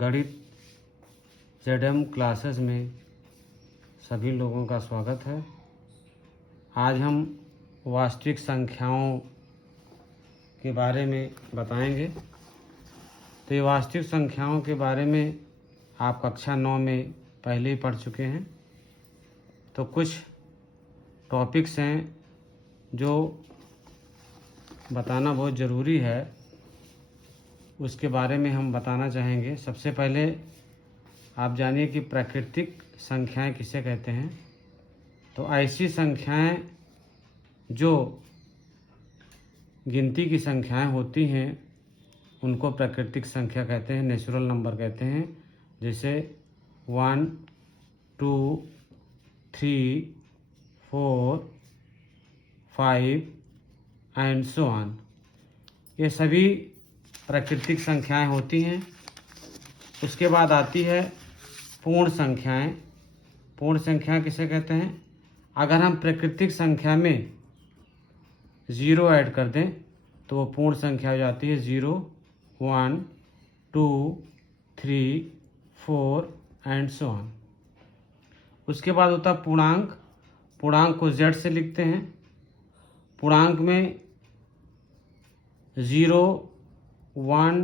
गणित ZM classes में सभी लोगों का स्वागत है। आज हम वास्तविक संख्याओं के बारे में बताएंगे। तो ये वास्तविक संख्याओं के बारे में आप कक्षा 9 में पहले ही पढ़ चुके हैं। तो कुछ टॉपिक्स हैं जो बताना बहुत ज़रूरी है, उसके बारे में हम बताना चाहेंगे। सबसे पहले आप जानिए कि प्राकृतिक संख्याएं किसे कहते हैं। तो ऐसी संख्याएं जो गिनती की संख्याएं होती हैं उनको प्राकृतिक संख्या कहते हैं, नेचुरल नंबर कहते हैं। जैसे 1, 2, 3, 4, 5 एंड सो ऑन। ये सभी प्राकृतिक संख्याएं होती हैं। उसके बाद आती है पूर्ण संख्याएं। पूर्ण संख्या किसे कहते हैं? अगर हम प्राकृतिक संख्या में 0 ऐड कर दें तो वो पूर्ण संख्या हो जाती है। 0, 1, 2, 3, 4 एंड सो ऑन। उसके बाद होता है पूर्णांक। पूर्णांक को Z से लिखते हैं। पूर्णांक में 0, 1,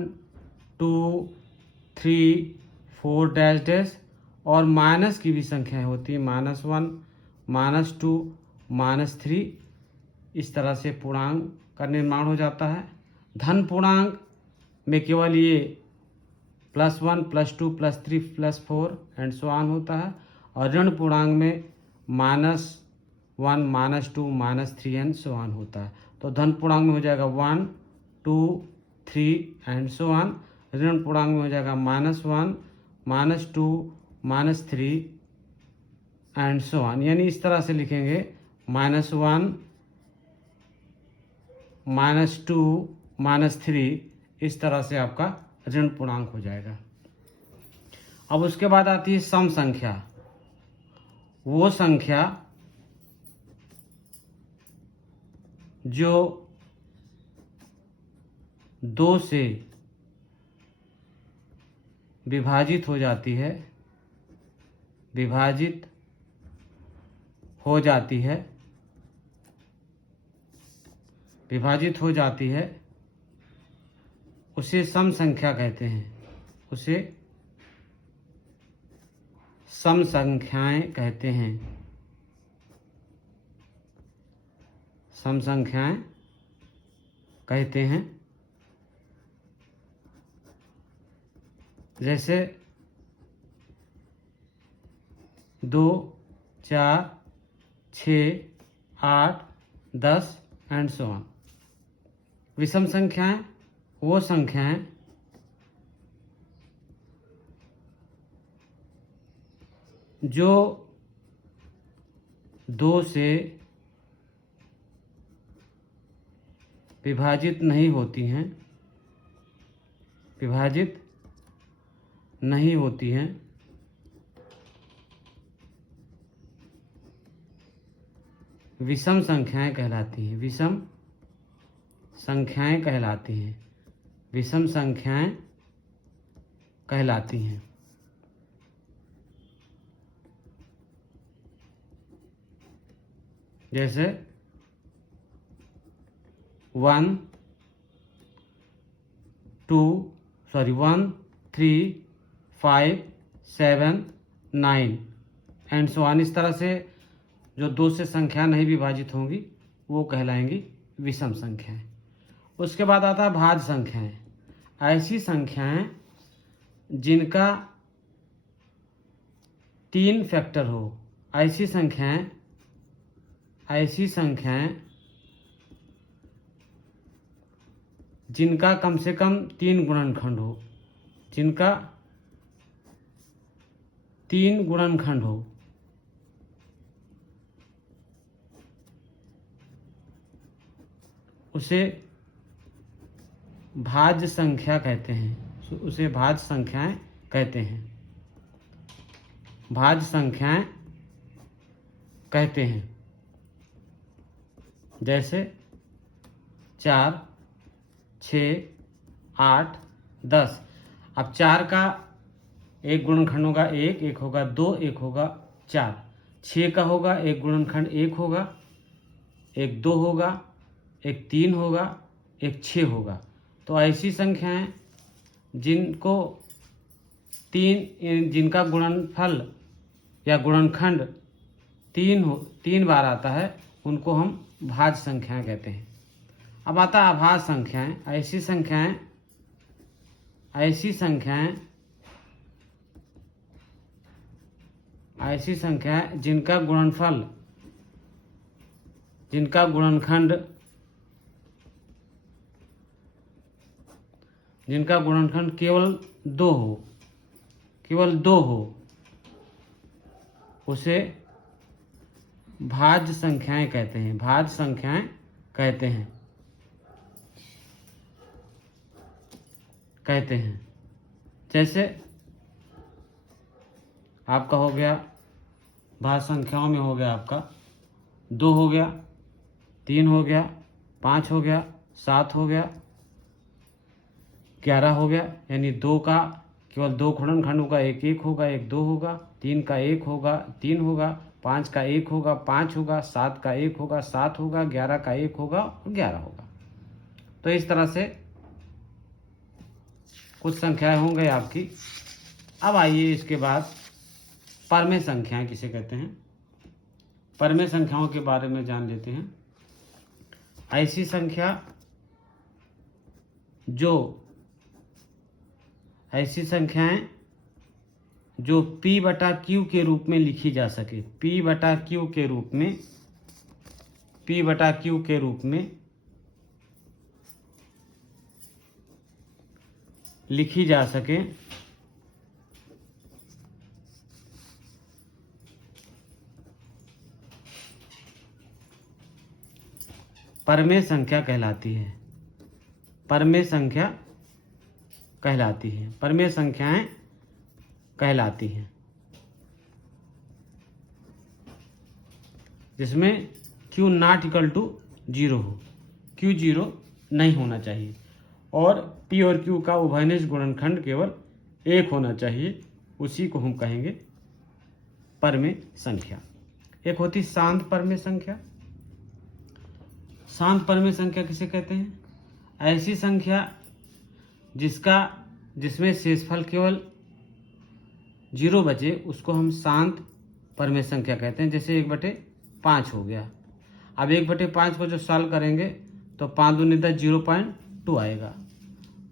2, 3, 4 डैश डैश और माइनस की भी संख्याएं होती है। -1, -2, -3। इस तरह से पूर्णांक का निर्माण हो जाता है। धन पूर्णांक में केवल ये +1, +2, +3, +4 एंड सो ऑन होता है। और ऋण पूर्णांक में -1, -2, -3 एंड सो ऑन होता है। तो धन पूर्णांक में हो जाएगा 1, 2, 3 एंड सो ऑन। ऋण पूर्णांक में हो जाएगा -1, -2, -3 एंड सो ऑन। यानी इस तरह से लिखेंगे -1, -2, -3। इस तरह से आपका ऋण पूर्णांक हो जाएगा। अब उसके बाद आती है सम संख्या। वो संख्या जो 2 से विभाजित हो जाती है, विभाजित हो जाती है, विभाजित हो जाती है, उसे सम संख्या कहते हैं। उसे सम संख्याएं कहते हैं। सम संख्याएं कहते हैं। जैसे 2, 4, 6, 8, 10 एंड सो ऑन। विषम संख्याएं वो संख्याएं जो 2 से विभाजित नहीं होती हैं, विभाजित नहीं होती हैं। विषम संख्याएं कहलाती हैं। विषम संख्याएं कहलाती हैं। विषम संख्याएं कहलाती हैं। जैसे 1, 3, 5, 7, 9 एंड सो ऑन। इस तरह से जो 2 से संख्या नहीं विभाजित होंगी वो कहलाएंगी विषम संख्याएं। उसके बाद आता है भाज्य संख्याएं। ऐसी संख्याएं जिनका 3 फैक्टर हो। ऐसी संख्याएं जिनका कम से कम 3 गुणनखंड हो। जिनका 3 गुणनखंड हो, उसे भाज्य संख्या कहते हैं। उसे भाज्य संख्याएं कहते हैं। भाज्य संख्याएं कहते हैं। जैसे 4, 6, 8, 10। अब 4 का एक गुणनखंड होगा एक होगा 2, एक होगा 4। 6 का होगा एक गुणनखंड 1 होगा, एक 2 होगा, एक 3 होगा, एक 6 होगा। तो ऐसी संख्याएं जिनका गुणनफल या गुणनखंड 3 बार आता है उनको हम भाज्य संख्याएं कहते हैं। अब आता है अभाज्य संख्याएं। ऐसी संख्याएं जिनका गुणनखंड केवल 2 हो, उसे भाज्य संख्याएं कहते हैं। जैसे आपका हो गया भाज्य संख्याओं में हो गया आपका 2 हो गया, 3 हो गया, 5 हो गया, 7 हो गया, 11 हो गया। यानी 2 का केवल 2 गुणनखंड होगा, एक 1 होगा, एक 2 होगा, 3 का 1 होगा, 3 होगा, 5 का 1 होगा, 5 होगा, 7 का 1 होगा, 7 होगा, 11 का 1 होगा और 11 होगा। तो इस तरह से कुछ संख्याएं होंगे आपकी। अब आइए इसके बाद परमेय संख्याएं किसे कहते हैं। परमेय संख्याओं के बारे में जान लेते हैं। ऐसी संख्याएं जो P बटा Q के रूप में लिखी जा सके, P बटा Q के रूप में लिखी जा सके, परमेय संख्या कहलाती है। परमेय संख्याएं कहलाती हैं, जिसमें Q ≠ 0 हो, Q 0 नहीं होना चाहिए और P और Q का उभयनिष्ठ गुणनखंड केवल 1 होना चाहिए। उसी को हम कहेंगे परमेय संख्या। एक होती शांत परमेय संख्या। शांत परमेय संख्या किसे कहते हैं? ऐसी संख्या जिसमें शेषफल केवल 0 बचे उसको हम शांत परमेय संख्या कहते हैं। जैसे 1/5 हो गया। अब 1/5 को जो सॉल्व करेंगे तो 5 दूनी 10 0.2 आएगा,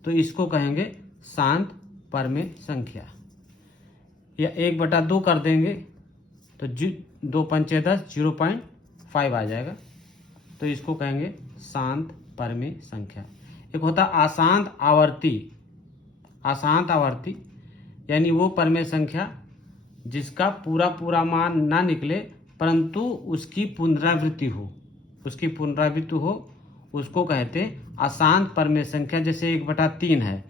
तो इसको कहेंगे शांत परमेय संख्या। या 1/2 कर देंगे तो 2 पंचे 10 0.5 आ जाएगा, तो इसको कहेंगे शांत परमेय संख्या। एक होता अशांत आवर्ती, यानी वो परमेय संख्या जिसका पूरा मान ना निकले परंतु उसकी पुनरावृत्ति हो, उसको कहते हैं अशांत परमेय संख्या। जैसे 1/3 है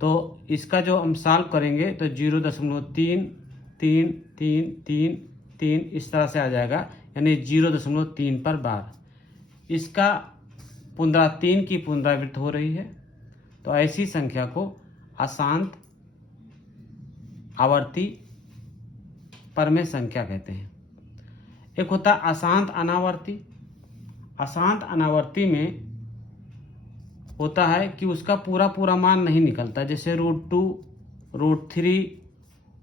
तो इसका जो हम सॉल्व करेंगे तो 0.33333 इस तरह से आ जाएगा, यानी 0.3 पर बार इसका 3 की पुनरावृत्ति हो रही है। तो ऐसी संख्या को अशांत आवर्ती परमेय संख्या कहते हैं। एक होता अशांत अनावर्ती में होता है कि उसका पूरा मान नहीं निकलता। जैसे √2, √3,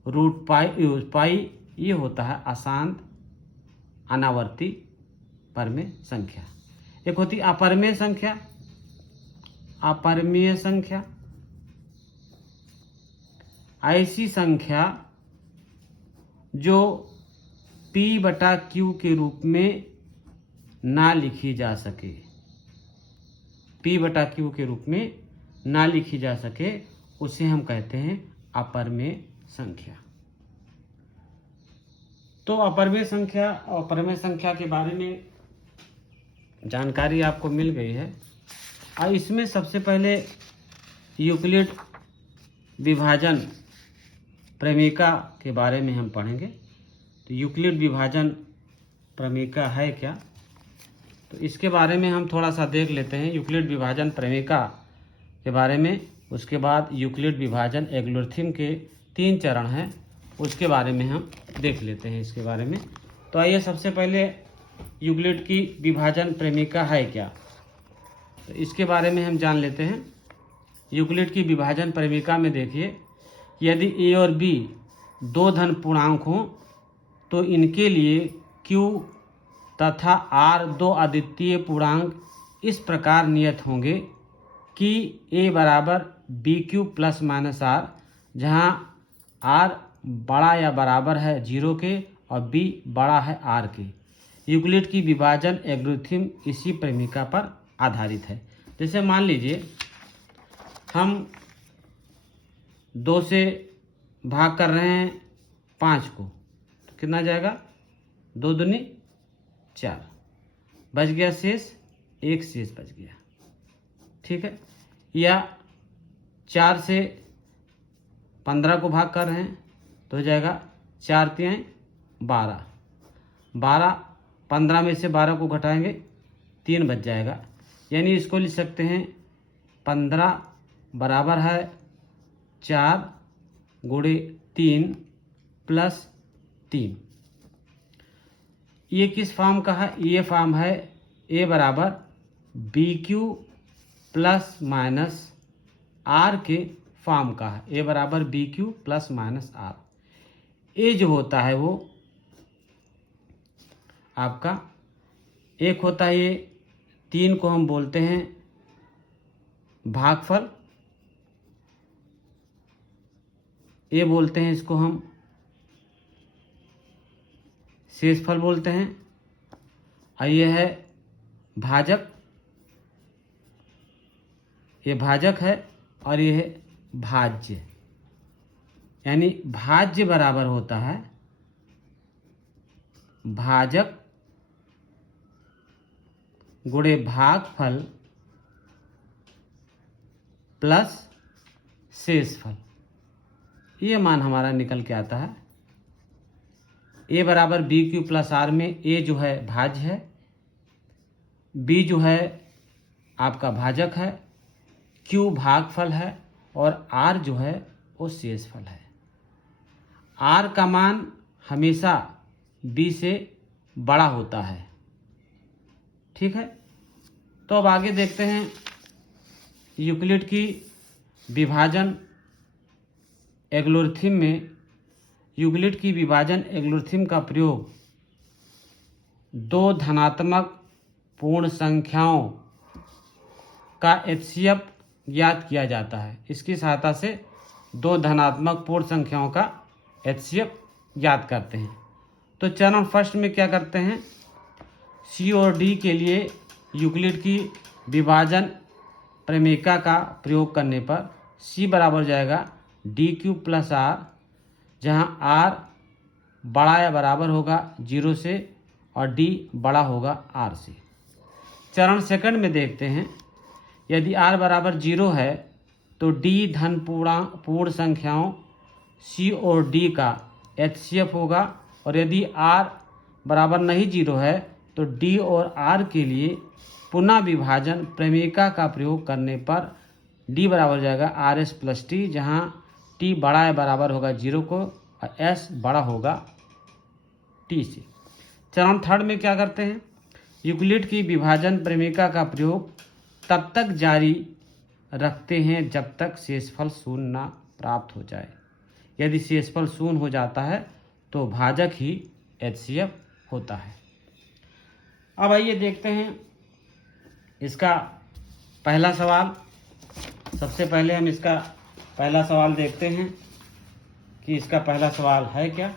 √पाई, ये होता है अशांत अनावर्ती परमेय संख्या। एक होती अपरमेय संख्या। ऐसी संख्या जो P बटा Q के रूप में ना लिखी जा सके, P बटा Q के रूप में ना लिखी जा सके, उसे हम कहते हैं अपरमेय संख्या। तो अपरमेय संख्या और परमेय संख्या के बारे में जानकारी आपको मिल गई है। और इसमें सबसे पहले यूक्लिड विभाजन प्रमेयिका के बारे में हम पढ़ेंगे। तो यूक्लिड विभाजन प्रमेयिका है क्या, तो इसके बारे में हम थोड़ा सा देख लेते हैं। यूक्लिड विभाजन प्रमेयिका के बारे में उसके बाद यूक्लिड विभाजन एल्गोरिथम के 3 चरण हैं, उसके बारे में हम देख लेते हैं इसके बारे में। तो आइए सबसे पहले यूक्लिड की विभाजन प्रेमिका है क्या, तो इसके बारे में हम जान लेते हैं। यूक्लिड की विभाजन प्रेमिका में देखिए, यदि ए और बी 2 धन पूर्णांक हों तो इनके लिए क्यू तथा आर 2 अद्वितीय पूर्णांक इस प्रकार नियत होंगे कि ए बराबर B Q plus minus r, जहाँ आर बड़ा या बराबर है 0 के और बी बड़ा है आर के। यूक्लिड की विभाजन एल्गोरिथम इसी प्रेमिका पर आधारित है। जैसे मान लीजिए हम 2 से भाग कर रहे हैं 5 को, तो कितना जाएगा, 2 दूनी 4, बच गया शेष, 1 शेष बच गया, ठीक है। या 4 से 15 को भाग कर रहे हैं तो हो जाएगा 4 तिहाई 12, 15 में से 12 को घटाएंगे 3 बच जाएगा। यानी इसको लिख सकते हैं 15 बराबर है 4 गुणे 3 प्लस 3। ये किस फॉर्म का है, ये फॉर्म है ए बराबर B Q plus minus R के फॉर्म का है। ए बराबर B Q plus minus R. A जो होता है वो आपका एक होता है, ये 3 को हम बोलते हैं भागफल, ये बोलते हैं इसको हम शेषफल बोलते हैं, और ये है भाजक, ये भाजक है, और ये है भाज्य। यानी भाज्य बराबर होता है भाजक गुणे भागफल प्लस शेषफल। ये मान हमारा निकल के आता है। ए बराबर बी क्यू प्लस आर में ए जो है भाज्य है, बी जो है आपका भाजक है, क्यू भागफल है, और आर जो है वो शेषफल है। आर का मान हमेशा बी से बड़ा होता है, ठीक है। तो अब आगे देखते हैं यूक्लिड की विभाजन एल्गोरिथम में। यूक्लिड की विभाजन एल्गोरिथम का प्रयोग 2 धनात्मक पूर्ण संख्याओं का एचसीएफ ज्ञात किया जाता है। इसकी सहायता से 2 धनात्मक पूर्ण संख्याओं का एचसीएफ ज्ञात करते हैं। तो चरण फर्स्ट में क्या करते हैं, सी और डी के लिए यूक्लिड की विभाजन प्रेमिका का प्रयोग करने पर सी बराबर हो जाएगा डी क्यू प्लस आर, जहाँ आर बड़ा या बराबर होगा 0 से और डी बड़ा होगा आर से। चरण सेकंड में देखते हैं, यदि आर बराबर 0 है तो डी धन पूर्ण संख्याओं सी और डी का एचसीएफ होगा, और यदि आर बराबर नहीं 0 है तो डी और आर के लिए पुनः विभाजन प्रेमिका का प्रयोग करने पर डी बराबर हो जाएगा आर एस प्लस टी, जहाँ टी बड़ा या बराबर होगा 0 को और एस बड़ा होगा टी से। चरण थर्ड में क्या करते हैं, यूक्लिड की विभाजन प्रेमिका का प्रयोग तब तक जारी रखते हैं जब तक शेषफल शून्य ना प्राप्त हो जाए। यदि शेषफल शून्य हो जाता है तो भाजक ही एचसीएफ होता है। अब आइए देखते हैं इसका पहला सवाल। सबसे पहले हम इसका पहला सवाल देखते हैं कि इसका पहला सवाल है क्या।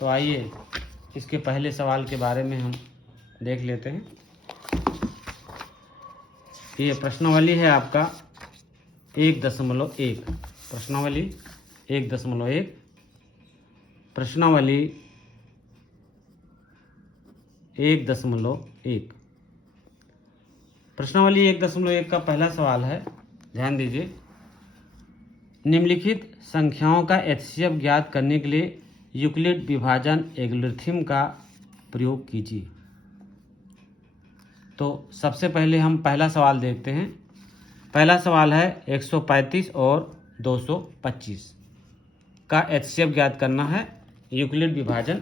तो आइए इसके पहले सवाल के बारे में हम देख लेते हैं। ये प्रश्नावली है आपका 1.1, प्रश्नावली 1.1, प्रश्नावली 1.1। प्रश्नावली 1.1 का पहला सवाल है, ध्यान दीजिए। निम्नलिखित संख्याओं का एचसीएफ ज्ञात करने के लिए यूक्लिड विभाजन एल्गोरिथम का प्रयोग कीजिए। तो सबसे पहले हम पहला सवाल देखते हैं। पहला सवाल है 135 और 225 का HCF ज्ञात करना है यूक्लिड विभाजन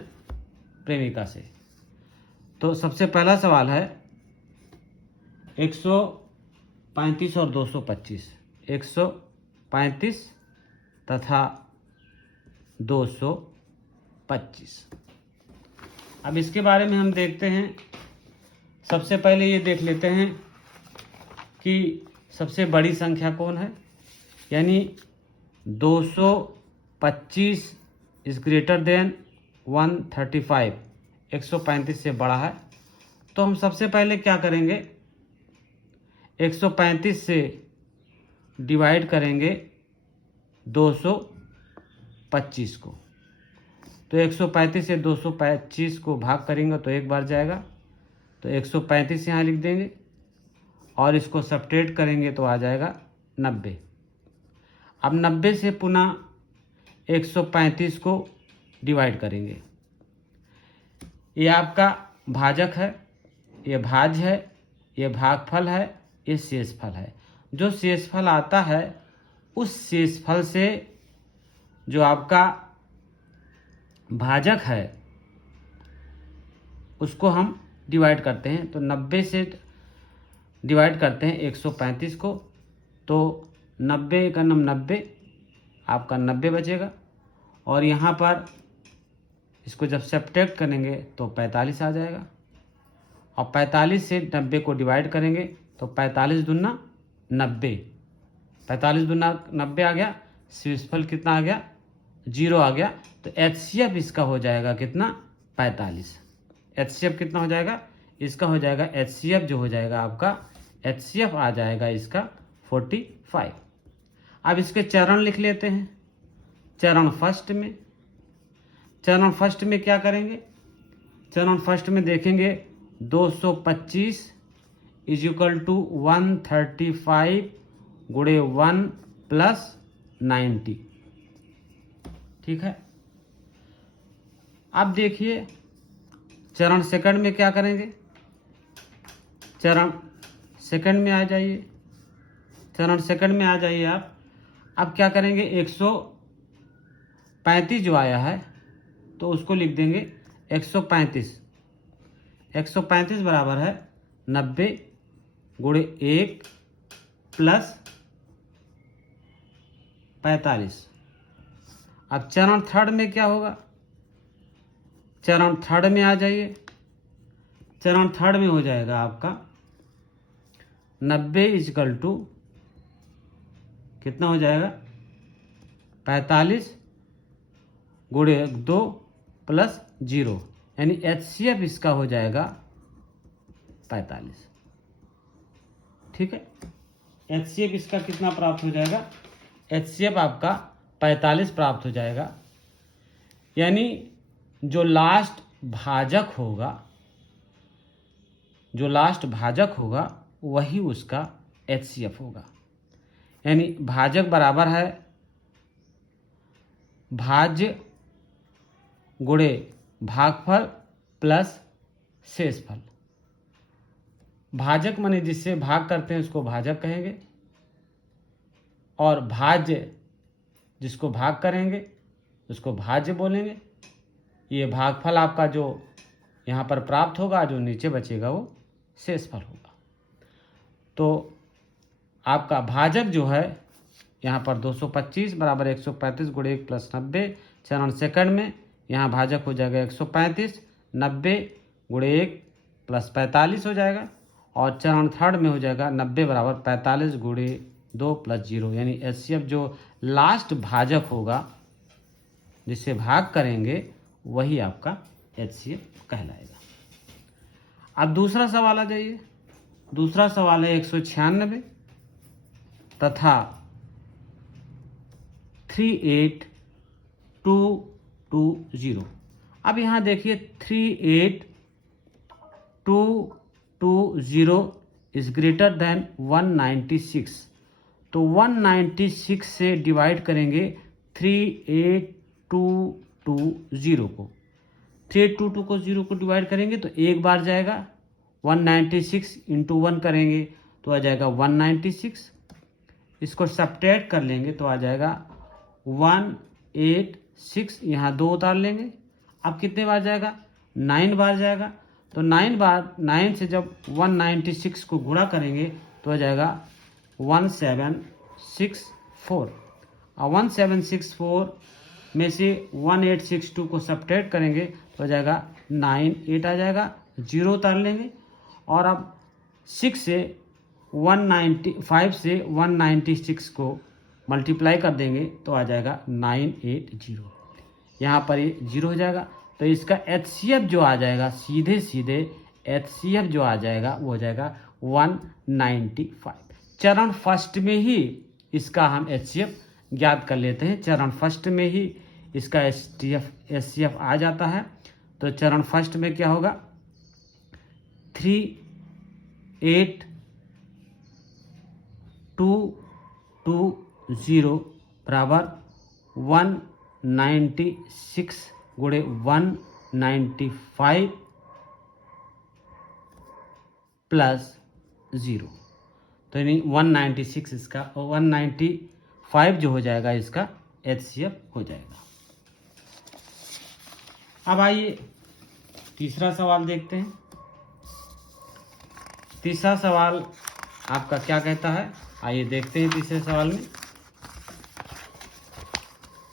प्रेमिका से। तो सबसे पहला सवाल है 135 और 225, 135 तथा 225। अब इसके बारे में हम देखते हैं। सबसे पहले ये देख लेते हैं कि सबसे बड़ी संख्या कौन है, यानी 225 इज ग्रेटर देन 135, 135 से बड़ा है। तो हम सबसे पहले क्या करेंगे, 135 से डिवाइड करेंगे 225 को। तो 135 से 225 को भाग करेंगे तो एक बार जाएगा, तो 135 यहाँ लिख देंगे और इसको सब्ट्रैक्ट करेंगे तो आ जाएगा 90। अब 90 से पुनः 135 को डिवाइड करेंगे। ये आपका भाजक है, ये भाज्य है, ये भागफल है, ये शेषफल है। जो शेषफल आता है उस शेषफल से जो आपका भाजक है उसको हम डिवाइड करते हैं। तो 90 से डिवाइड करते हैं 135 को, तो 90 का 90 आपका 90 बचेगा, और यहाँ पर इसको जब सब्ट्रैक्ट करेंगे तो 45 आ जाएगा, और 45 से 90 को डिवाइड करेंगे तो 45 दूना 90, 45 दूना 90 आ गया। शेषफल कितना आ गया, 0 आ गया। तो HCF इसका हो जाएगा कितना, 45। HCF कितना हो जाएगा, इसका हो जाएगा HCF जो हो जाएगा आपका, HCF आ जाएगा इसका 45। अब इसके चरण लिख लेते हैं। चरण फर्स्ट में क्या करेंगे, चरण फर्स्ट में देखेंगे 225 इज इक्वल टू 135 गुणे 1 प्लस 90। ठीक है। अब देखिए चरण सेकंड में क्या करेंगे, चरण सेकंड में आ जाइए, चरण सेकंड में आ जाइए आप। अब क्या करेंगे, 135 जो आया है तो उसको लिख देंगे 135। 135 बराबर है 90 गुणे 1 प्लस 45। अब चरण थर्ड में क्या होगा, चरण थर्ड में आ जाइए। चरण थर्ड में हो जाएगा आपका 90 इजकल टू कितना हो जाएगा, 45 गुणे 2 प्लस 0, यानी HCF इसका हो जाएगा 45। ठीक है। HCF इसका कितना प्राप्त हो जाएगा, HCF आपका 45 प्राप्त हो जाएगा। यानी जो लास्ट भाजक होगा वही उसका HCF होगा। यानी भाजक बराबर है भाज्य गुणे भागफल प्लस शेषफल। भाजक माने जिससे भाग करते हैं उसको भाजक कहेंगे, और भाज्य जिसको भाग करेंगे उसको भाज्य बोलेंगे। ये भागफल आपका जो यहाँ पर प्राप्त होगा, जो नीचे बचेगा वो शेषफल होगा। तो आपका भाजक जो है यहाँ पर 225 बराबर 135 गुणे 1 प्लस 90। चरण सेकंड में यहाँ भाजक हो जाएगा 135, 90 गुणे 1 प्लस 45 हो जाएगा, और चरण थर्ड में हो जाएगा 90 बराबर 45 गुणे 2 प्लस 0, यानी HCF जो लास्ट भाजक होगा जिससे भाग करेंगे वही आपका HCF कहलाएगा। अब दूसरा सवाल आ जाइए। दूसरा सवाल है 196 तथा 38220। अब यहाँ देखिए 38220 इज ग्रेटर देन 196। तो 196 से डिवाइड करेंगे 38220 को। 382 को 0 को डिवाइड करेंगे तो एक बार जाएगा, 196 इंटू 1 करेंगे तो आ जाएगा 196, इसको सब्ट्रैक्ट कर लेंगे तो आ जाएगा 186, यहाँ 2 उतार लेंगे। अब कितने बार जाएगा? 9 बार जाएगा। तो 9 से जब 196 को गुणा करेंगे तो आ जाएगा 1764। और 1764 में से 1862 को सब्ट्रैक्ट करेंगे तो आ जाएगा 98 आ जाएगा, 0 उतार लेंगे। और अब 5 से 196 को मल्टीप्लाई कर देंगे तो आ जाएगा 980। यहाँ पर ये 0 हो जाएगा। तो इसका HCF जो आ जाएगा, सीधे सीधे HCF जो आ जाएगा वो हो जाएगा 195। चरण फर्स्ट में ही इसका हम HCF ज्ञात कर लेते हैं। चरण फर्स्ट में ही इसका HCF आ जाता है। तो चरण फर्स्ट में क्या होगा? 38220 बराबर 196 गुणे 195 प्लस 0। तो यानी 196 इसका, और 195 जो हो जाएगा इसका HCF हो जाएगा। अब आइए तीसरा सवाल देखते हैं। तीसरा सवाल आपका क्या कहता है, आइए देखते हैं तीसरे सवाल में।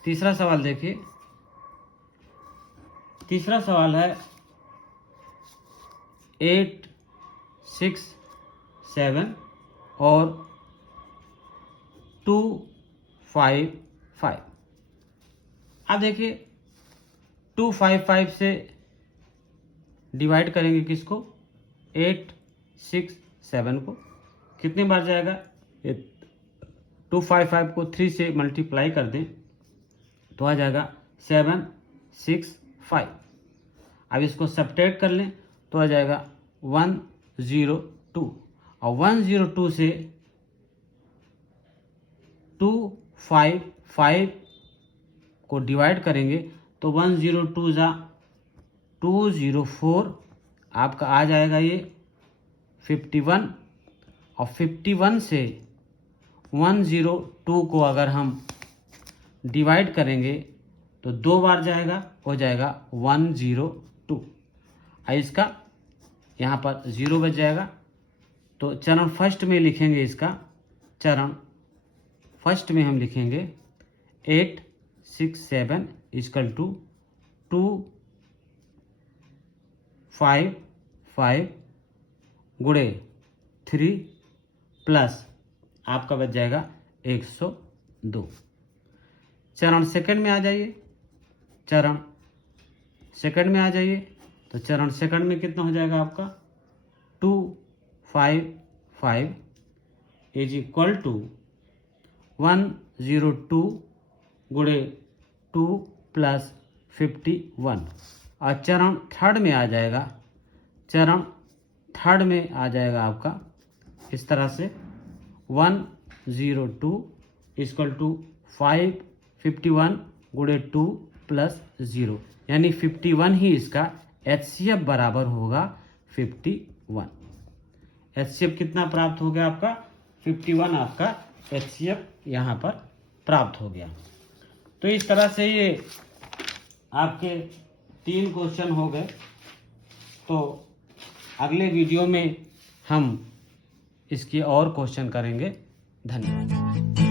तीसरा सवाल देखिए। तीसरा सवाल है 8, 6, 7 और 2, 5, 5। अब देखिए 2, 5, 5 से डिवाइड करेंगे किसको? 8, 6, 7 को। कितने बार जाएगा? 2, 5, 5 को 3 से मल्टीप्लाई कर दें तो आ जाएगा 7, 6, 5। अब इसको सब्ट्रैक्ट कर लें तो आ जाएगा 102। और 102 से 2, 5, 5 को डिवाइड करेंगे तो 102 जा 204, आपका आ जाएगा ये 51। और 51 से 102 को अगर हम डिवाइड करेंगे तो 2 बार जाएगा, हो जाएगा 102। इसका यहाँ पर 0 बच जाएगा। तो चरण फर्स्ट में लिखेंगे इसका, चरण फर्स्ट में हम लिखेंगे 8, 6, 7 इक्वल टू 2, 5, 5 गुणे 3 प्लस आपका बच जाएगा 102। चरण सेकंड में आ जाइए। चरण सेकंड में आ जाइए। तो चरण सेकंड में कितना हो जाएगा आपका? 2, 5, 5 इज इक्वल टू 102 गुणे 2 प्लस 51। और चरण थर्ड में आ जाएगा। चरण थर्ड में आ जाएगा आपका इस तरह से 102 इक्वल टू 551 गुणे 2 प्लस 0, यानी 51 ही इसका HCF बराबर होगा 51। HCF कितना प्राप्त हो गया आपका? 51 आपका HCF यहाँ पर प्राप्त हो गया। तो इस तरह से ये आपके 3 क्वेश्चन हो गए। तो अगले वीडियो में हम इसके और क्वेश्चन करेंगे। धन्यवाद।